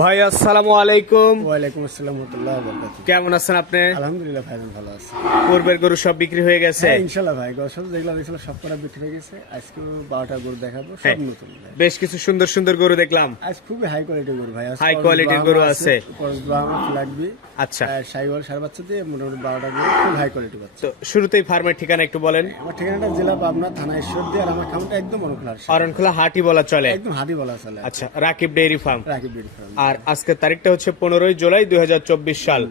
ভাই আসসালামু আলাইকুম। ওয়ালাইকুম আসসালাম রহমতুল্লাহ বরকাত কেমন আছেন আপনি? আলহামদুলিল্লাহ ভাই ভালো আছি। পূর্বের গরু সব বিক্রি হয়ে গেছে? হ্যাঁ ইনশাল্লাহ ভাই গত সপ্তাহে যেগুলো দেখছিলাম সব কটা বিক্রি হয়ে গেছে। আজকে বারোটা গরু দেখাবো সব হ্যাঁ। নতুন বেশ কিছু সুন্দর সুন্দর গরু দেখলাম। আজ খুবই হাই কোয়ালিটির গরু ভাই High ক্রস গরু আছে। লাগবে আচ্ছা। সাইওয়াল সার বাচ্চা দিয়ে মোটামুটি বারোটা গরু খুব হাই কোয়ালিটি বাচ্চা। তো শুরুতেই ফার্মের ঠিকানা একটু বলেন। আমার ঠিকানাটা জেলা পাবনা থানা ঈশ্বর দিয়ে আর আমার খামটা একদম অনুখলার অরণখোলা হাটি বলা চলে। একদম হাতি বলা চলে। আচ্ছা রাকিব ডেইরি ফার্ম। রাখি বিড়ি ফার্ম। আর আজকের তারিখটা হচ্ছে পনেরোই জুলাই দুই হাজার চব্বিশ সাল।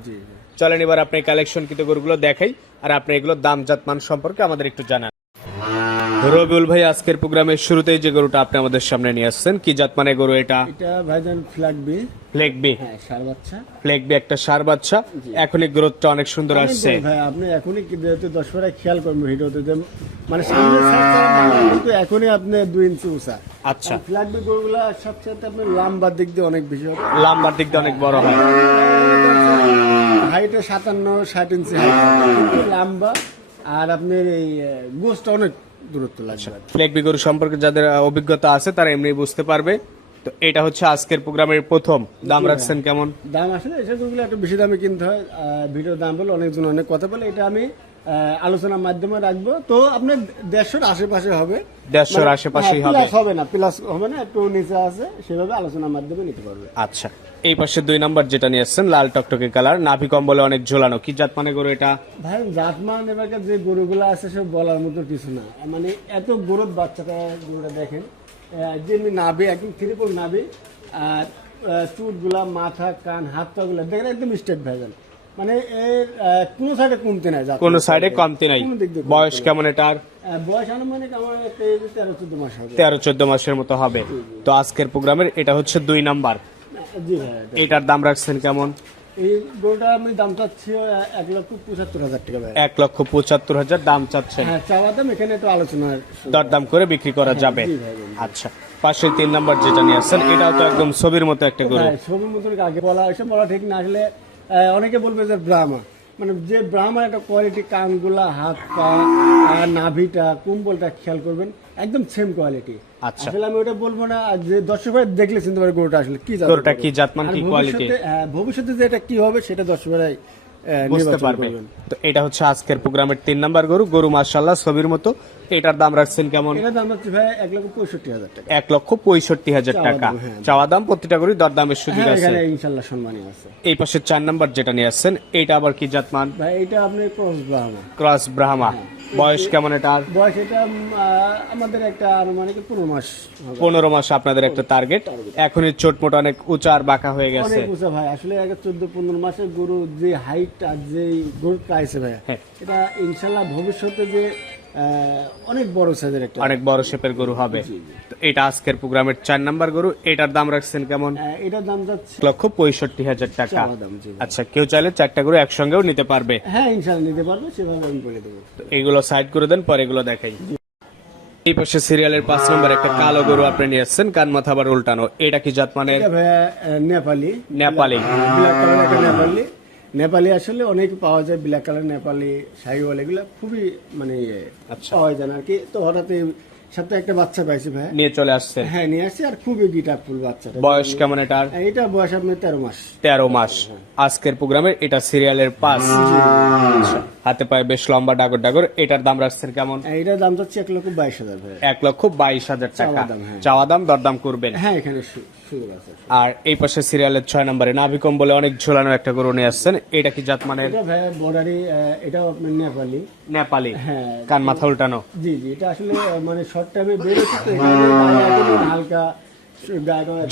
চলেন এবার আপনি কালেকশন কিন্তু গরুগুলো দেখাই আর আপনি এগুলোর দাম জাত মান সম্পর্কে আমাদের একটু জানান। রবিউল ভাই আজকের প্রোগ্রামের শুরুতেই যে গরুটা আপনি আমাদের সামনে নিয়ে আসছেন কি জাত মানে গরু এটা? এটা ভাইজান ফ্ল্যাগ বি ফ্লেক বি হ্যাঁ সার বাচ্চা। ফ্লেক বি একটা সার বাচ্চা। এখনই গ্রোথটা অনেক সুন্দর আসছে। ভাই আপনি এখনই কি যেহেতু দশ পরে খেয়াল করবেন ভিডিওতে যে মানে সামনে কিন্তু এখনই আপনি দুই ইঞ্চি উঁচা। আচ্ছা। ফ্ল্যাগবি গরুগুলা সবচেয়ে আপনার লাম্বার দিক দিয়ে অনেক বেশি লাম্বার দিক দিয়ে অনেক বড় হয়। হাইটে সাতান্ন ষাট ইঞ্চি হাইট লাম্বা আর আপনার এই গোস্ট অনেক দূরত্ব লাগবে ফ্ল্যাগ। ফ্লেক বি গরু সম্পর্কে যাদের অভিজ্ঞতা আছে তারা এমনি বুঝতে পারবে। তো এটা হচ্ছে আজকের প্রোগ্রামের প্রথম। দাম রাখছেন কেমন? দাম আসলে এসব গরুগুলো একটু বেশি দামে কিনতে হয়। ভিডিও দাম বলে অনেকজন অনেক কথা বলে। এটা আমি আলোচনার মাধ্যমে রাখব। তো আপনার দেড়শোর আশেপাশে হবে। দেড়শোর মানে, আশেপাশেই হ্যাঁ, হবে। হবে না প্লাস হবে না একটু নিচে আছে সেভাবে আলোচনার মাধ্যমে নিতে পারবে। আচ্ছা এই পাশে দুই নাম্বার যেটা নিয়ে আসছেন লাল টকটকে কালার নাভি কম্বলে অনেক ঝোলানো। কি জাত মানে গরু এটা? ভাই জাতমান এবারকার যে গরুগুলো আছে সব বলার মতো কিছু না। মানে এত গরুর বাচ্চাটা গরুটা দেখেন যেমনি নাবে একদম ত্রিপল নাবে আর চুটগুলা মাথা কান হাত পাগুলা দেখেন একদম স্টেট ভেজাল মানে এর কোনো সাইডে কমতে নাই কোনো সাইডে কমতি নাই। বয়স কেমন এটার? বয়স আনুমানিক আমার তেরো চোদ্দ মাস হবে। তেরো চোদ্দ মাসের মতো হবে। তো আজকের প্রোগ্রামের এটা হচ্ছে দুই নাম্বার। এটার দাম রাখছেন কেমন? এই গরুটা আমি দাম চাচ্ছি এক লক্ষ পঁচাত্তর হাজার টাকা এক লক্ষ পঁচাত্তর হাজার দাম চাচ্ছেন। হ্যাঁ চাওয়া দাম এখানে একটু। দরদাম করে বিক্রি করা যাবে। ভাই, জি। আচ্ছা তিন নাম্বার যেটা নিয়ে আসছেন এটাও তো একদম ছবির মতো একটা গরু। হ্যাঁ, ছবির মতন আগে বলা বলা ঠিক না আসলে অনেকে বলবে যে ব্রাহ্মা মানে যে ব্রাহ্মার একটা কোয়ালিটি কানগুলা হাত পা আর নাভিটা কুম্বলটা খেয়াল করবেন একদম সেম কোয়ালিটি আচ্ছা। আসলে আমি ওটা বলব না যে দর্শক ভাই দেখলে চিনতে পারে গরুটা আসলে কি জাত গরুটা কি জাতমান মানে কি কোয়ালিটি ভবিষ্যতে হ্যাঁ, ভবিষ্যতে যে এটা কি হবে সেটা দর্শক ভাই বুঝতে পারবে। তো এটা হচ্ছে আজকের প্রোগ্রামের তিন নাম্বার গরু। গরু মার্শাল্লাহ ছবির মতো। এটার দাম রাখছেন কেমন? এক লক্ষ পঁয়ষট্টি হাজার টাকা। চাওয়া দাম, হ্যাঁ। চাওয়া দাম প্রতিটা গরু দরদামের সুযোগ হ্যাঁ আছে। ইনশাল্লাহ সম্মানই আছে। এই পাশে চার নাম্বার যেটা নিয়ে আসছেন এটা আবার কি জাতমান? এটা আপনি ক্রস ব্রাহ্মা ক্রস ব্রাহ্মা বয়স কেমন এটা বয়স এটা আমাদের একটা আনুমানিক পনেরো মাস পনেরো মাস আপনাদের একটা টার্গেট এখনই অনেক উঁচা আর বাঁকা হয়ে গেছে। অনেক উঁচা ভাই আসলে আগে চোদ্দ পনেরো মাসের গরু যে হাইট আর যে গরু আছে ভাই হ্যাঁ। এটা ইনশাল্লাহ ভবিষ্যতে যে অনেক বড় সাইজের একটা অনেক বড় শেপের গরু হবে। এটা আজকের প্রোগ্রামের চার নাম্বার গরু। এটার দাম রাখছেন কেমন? এটার দাম যাচ্ছে। লক্ষ পঁয়ষট্টি হাজার টাকা। আচ্ছা কেউ চাইলে চারটা গরু একসঙ্গেও নিতে পারবে। হ্যাঁ ইনশাল্লাহ নিতে পারবে সেভাবে আমি বলে দেবো। তো এইগুলো সাইড করে দেন পরে এগুলো দেখাই। এই পাশে সিরিয়ালের পাঁচ নম্বর একটা কালো গরু আপনি নিয়ে এসছেন কান মাথা আবার উল্টানো। এটা কি জাত মানে নেপালি। নেপালি। নেপালি। নেপালি আসলে অনেক পাওয়া যায় ব্ল্যাক কালার নেপালি শাহিওয়াল এগুলো খুবই মানে ইয়ে, আচ্ছা। পাওয়া যায় আর কি। তো হঠাৎ সাথে একটা বাচ্চা পাইছি ভাই। নিয়ে চলে আসছে হ্যাঁ নিয়ে আসছে আর খুবই গিটার ফুল বাচ্চাটা। বয়স কেমন এটার? এটা বয়স আপনার তেরো মাস। তেরো মাস। আজকের প্রোগ্রামের এটা সিরিয়ালের আচ্ছা, হাতে পায়ে বেশ লম্বা ডাগর ডাগর। এটার দাম রাখছেন কেমন? এটার দাম যাচ্ছে এক লক্ষ বাইশ হাজার এক লক্ষ বাইশ হাজার টাকা। চাওয়া দাম, হ্যাঁ। দরদাম করবেন। হ্যাঁ এখানে আর এই পাশে সিরিয়ালের ছয় নম্বরে নাভিকম বলে অনেক ঝোলানো একটা গরু নিয়ে আসছেন। এটা কি জাত মানে এটা বর্ডারি এটাও আপনার নেপালি। নেপালি। হ্যাঁ। কান মাথা উল্টানো। জি জি এটা আসলে মানে শর্ট টাইমে বেরোচ্ছে তো হালকা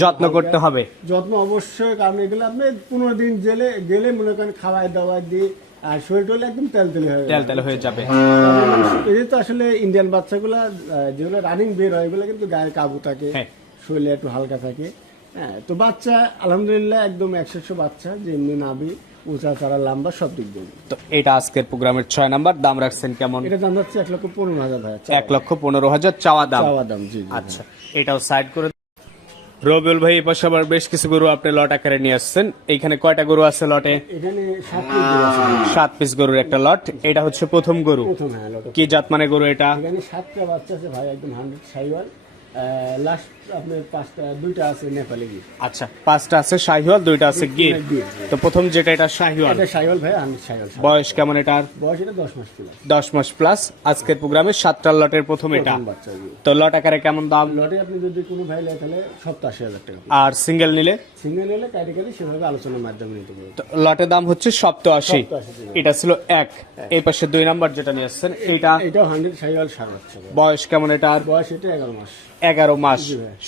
যত্ন করতে হবে। যত্ন অবশ্যই কারণ এগুলো আপনি পনেরো দিন জেলে গেলে মনে করেন খাওয়াই দাওয়াই দিয়ে আর শরীর টরীর একদম হয়ে হয়ে যাবে। এই তো আসলে ইন্ডিয়ান বাচ্চাগুলো যেগুলো রানিং বের হয় এগুলো কিন্তু গায়ে কাবু থাকে হ্যাঁ। শরীরে একটু হালকা থাকে। হ্যাঁ তো বাচ্চা আলহামদুলিল্লাহ একদম একশো বাচ্চা যেমনি নাবি উঁচা চারা লম্বা সব দিক দিয়ে। তো এটা আজকের প্রোগ্রামের ছয় নাম্বার দাম রাখছেন কেমন? এটা দাম যাচ্ছে এক লক্ষ পনেরো হাজার এক লক্ষ পনেরো হাজার চাওয়া দাম। চাওয়া দাম জি জি আচ্ছা এটাও সাইড করে রবিউল ভাই এই পাশে আবার বেশ কিছু গরু আপনি লট আকারে নিয়ে আসছেন। এইখানে কয়টা গরু আছে লটে? সাত পিস গরুর একটা লট। এটা হচ্ছে প্রথম গরু। হ্যাঁ কি জাত মানে গরু এটা? সাতটা বাচ্চা আছে ভাই একদম হান্ড্রেড সাইওয়াল। লাস্ট আপনার পাঁচটা দুইটা আছে নেপালি গির আচ্ছা পাঁচটা আছে শাহিওয়াল দুইটা আছে গির গির। তো প্রথম যেটা এটা শাহিওয়াল? এটা সাইওয়াল ভাই আমি সাইওয়াল বয়স কেমন এটার? বয়স এটা দশ মাস ছিল দশ মাস প্লাস আজকের প্রোগ্রামে সাতটা লটের প্রথম এটা। তো লট আকারে কেমন দাম? লটে আপনি যদি কোনো ভাই নেয় তাহলে সপ্তাহ আশি হাজার টাকা। আর সিঙ্গেল নিলে? সিঙ্গেল হলে কাটি সেভাবে আলোচনার মাধ্যমে নিতে তো লটের দাম হচ্ছে সপ্তাশি সপ্তাশি এটা ছিল এক। এই পাশে দুই নাম্বার যেটা নিয়ে আসছেন এটা এটাও হান্ড্রেড সাইওয়াল সার বয়স কেমন এটার? বয়স এটা এগারো মাস। এগারো মাস।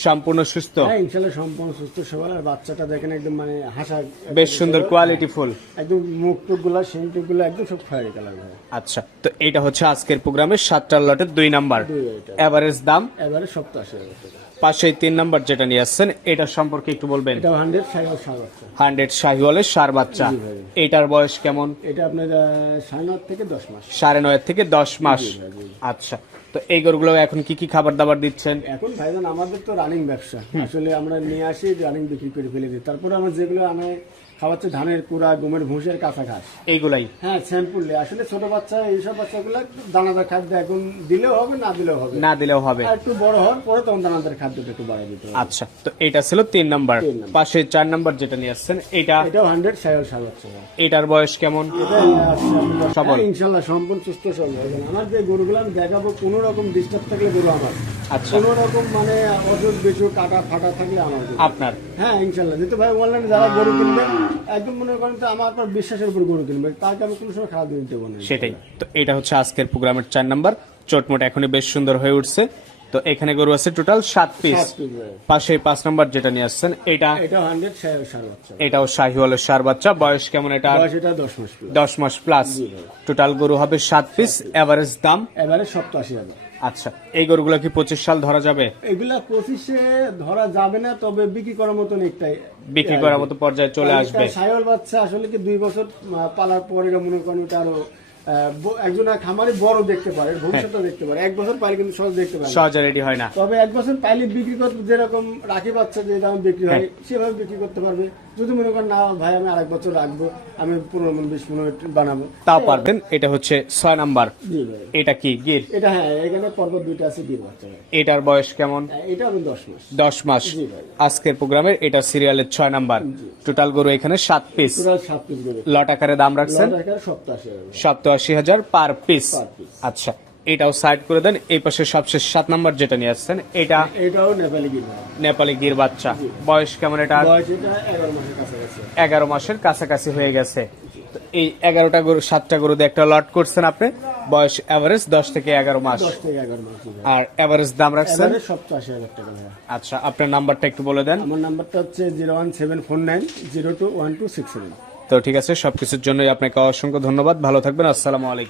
সম্পূর্ণ সুস্থ। হ্যাঁ ইনশাল্লাহ সম্পূর্ণ সুস্থ। সবল আর বাচ্চাটা দেখেন একদম মানে হাসা বেশ সুন্দর কোয়ালিটি ফুল একদম মুখ টুকগুলা সেন টুকগুলা একদম সব খয়েরি কালার আচ্ছা তো এটা হচ্ছে আজকের প্রোগ্রামের সাতটা লটের দুই নাম্বার। এভারেজ দাম? এভারেজ সপ্তাহ পাশে তিন নাম্বার যেটা নিয়ে আসছেন এটা সম্পর্কে একটু বলবেন। হান্ড্রেড সাইওয়াল সার বাচ্চা। হান্ড্রেড শাহিওয়ালের সার বাচ্চা। এটার বয়স কেমন? এটা আপনার সাড়ে নয় থেকে দশ মাস। সাড়ে নয় থেকে দশ মাস। আচ্ছা তো এই গরুগুলো এখন কি কি খাবার দাবার দিচ্ছেন? এখন ভাইজান, আমাদের তো রানিং ব্যবসা। আসলে আমরা নিয়ে আসি রানিং বিক্রি করে ফেলে দিই। তারপরে আমরা যেগুলো আমি খাওয়াচ্ছে ধানের কুড়া গমের ভুষের কাঁচা ঘাস এইগুলাই? হ্যাঁ স্যাম্পুল আসলে ছোট বাচ্চা এইসব বাচ্চাগুলো দানাদার খাদ্য এখন দিলেও হবে না দিলেও হবে। না দিলেও হবে। একটু বড় হওয়ার পরে তখন দানাদার খাদ্যটা একটু বাড়াই দিতে হবে। আচ্ছা তো এটা ছিল তিন নাম্বার। পাশে চার নাম্বার যেটা নিয়ে আসছেন এটা? এটাও হান্ড্রেড সার বাচ্চা এটার বয়স কেমন? এটা সবল। হ্যাঁ, ইনশাল্লাহ সম্পূর্ণ সুস্থ সবল। আমার যে গরুগুলো আমি দেখাবো কোনো রকম ডিস্টার্ব থাকলে গরু আমার। আচ্ছা। কোনো রকম মানে অসুখ বিসুখ কাটা ফাটা থাকলে আমার আপনার? হ্যাঁ ইনশাল্লাহ। যেহেতু ভাই অনলাইনে যারা গরু কিনবে একদম মনে করেন তো আমার আপনার বিশ্বাসের উপর গরু কিনবে তাকে আমি কোনো সময় খারাপ দিতে দেবো না। সেটাই। তো এটা হচ্ছে আজকের প্রোগ্রামের চার নাম্বার। চটমোট এখনই বেশ সুন্দর হয়ে উঠছে। তো এখানে গরু আছে টোটাল সাত পিস। পাশে পাঁচ নাম্বার যেটা নিয়ে আসছেন এটা এটাও শাহিওয়ালের সার বাচ্চা। বয়স কেমন এটা? বয়স এটা দশ মাস দশ মাস প্লাস টোটাল গরু হবে সাত পিস এভারেজ দাম? এবারে সপ্তাহ আশি হাজার। আচ্ছা এই গরুগুলো কি পঁচিশ সাল ধরা যাবে? এগুলা পঁচিশে ধরা যাবে না তবে বিক্রি করার মতন একটাই বিক্রি করার মতো পর্যায়ে চলে আসবে। সায়ল বাচ্চা আসলে কি দুই বছর পালার পরে মনে করেন ওটা আরও একজন খামারি বড় দেখতে পারে ভবিষ্যতে দেখতে পারে। এক বছর পাইলে কিন্তু সহজ দেখতে পারে। সহজে রেডি হয় না। তবে এক বছর পাইলে বিক্রি করতে যেরকম রাখি বাচ্চা যে দাম বিক্রি হয় হ্যাঁ। সেভাবে বিক্রি করতে পারবে। যদি মনে করেন না ভাই আমি আরেক বছর রাখব আমি পনেরো মন বিশ পনেরো বানাবো। তাও পারবেন এটা হচ্ছে ছয় নাম্বার। এটা কি গির? এটা হ্যাঁ এখানে পর্বত দুইটা আছে বাচ্চা এটার বয়স কেমন? হ্যাঁ, এটা হবে দশ মাস। দশ মাস। আজকের প্রোগ্রামের এটা সিরিয়ালের ছয় নাম্বার। টোটাল গরু এখানে সাত পিস সাত পিস লট আকারে দাম রাখছেন? সপ্তাহ যাবে। হাজার পার পিস আচ্ছা। এটাও সাইড করে দেন। এই পাশে সবশেষ সাত নাম্বার যেটা নিয়ে আসছেন এটা এটাও নেপালি গির নেপালি গির বাচ্চা। বয়স কেমন এটা? এগারো মাসের কাছাকাছি। হয়ে গেছে। এই এগারোটা গরু সাতটা গরু দিয়ে একটা লট করছেন আপনি। বয়স এভারেজ দশ থেকে এগারো মাস। আর এভারেজ দাম রাখছেন? হাজার টাকা আচ্ছা আপনার নাম্বারটা একটু বলে দেন। আমার নাম্বারটা হচ্ছে zero one seven four nine zero two one two six seven. তো ঠিক আছে সবকিছুর জন্যই আপনাকে অসংখ্য ধন্যবাদ। ভালো থাকবেন আসসালামু আলাইকুম।